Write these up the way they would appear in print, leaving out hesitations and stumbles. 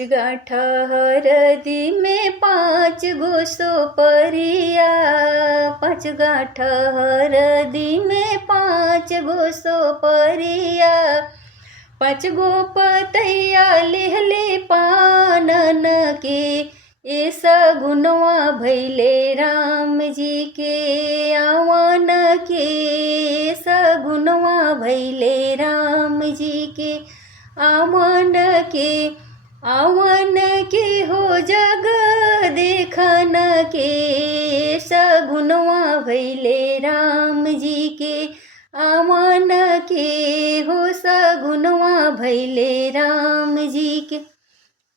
गाँठ हरदी में 5 गो सोपरिया, 5 गाँठ हरदी में 5 गो सोपरिया, 5 गो पतैया लिहले पानन के, ए सगुनवा भैले राम जी के आवन के, सगुनवा भैले राम जी के आवन के, आवन के हो जग देखन के, सगुनवा भैले राम जी के आवन के हो, सगुनवा भैले राम जी के।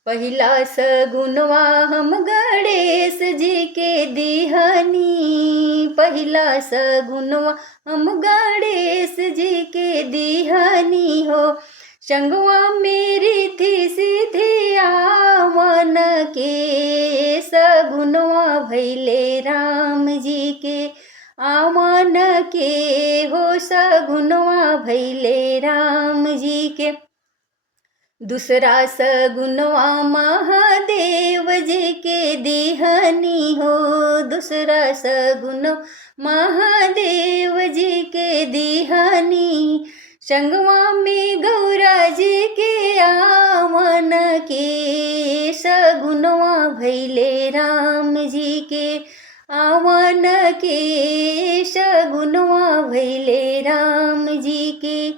पहिला सगुनवा हम गणेश जी के दिहनी, पहिला सगुनवा हम गणेश जी के दिहनी हो, संगवा मेरी थी सीधी आवन के, सगुनवा भैले राम जी के आवन के हो, सगुनवा भैले राम जी के। दूसरा सगुनवा महादेव जी के दिहनी हो, दूसरा सगुनवा महादेव जी के दिहनी, संगवा में गौरा जी के आवन के, सगुनवा भैले राम जी के आवन के, सगुनवा भैले राम जी के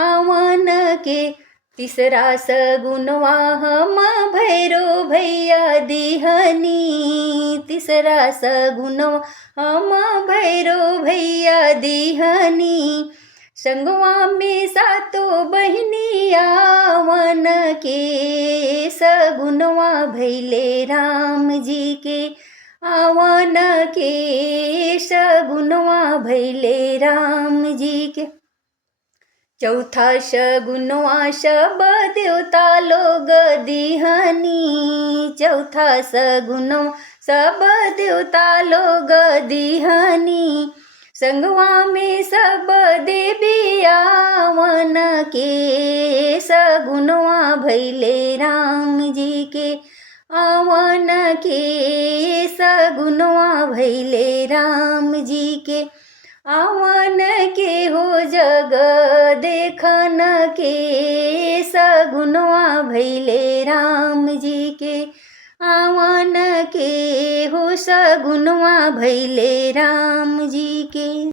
आवन के। तीसरा सगुनवा हम भैरो भैया दिहनी, तीसरा सगुनवा हम भैरो भैया दिहनी, संगवा में सातो बहिनी आवन के, सगुनवा भैले राम जी के आवन के, सगुनवा भैले राम जी के। चौथा सगुनवा सब देवता लोग दिहनी, चौथा सगुनवा सब देवता लोग दिहनी, संगवा में सब देवी आवन के, सगुनवा भैले राम जी के आवन के, सगुनवा भैले राम जी के आवन के हो जग देखन के, सगुनवा भैले राम जी के आवन के हो, सगुनवा भैले राम जी के।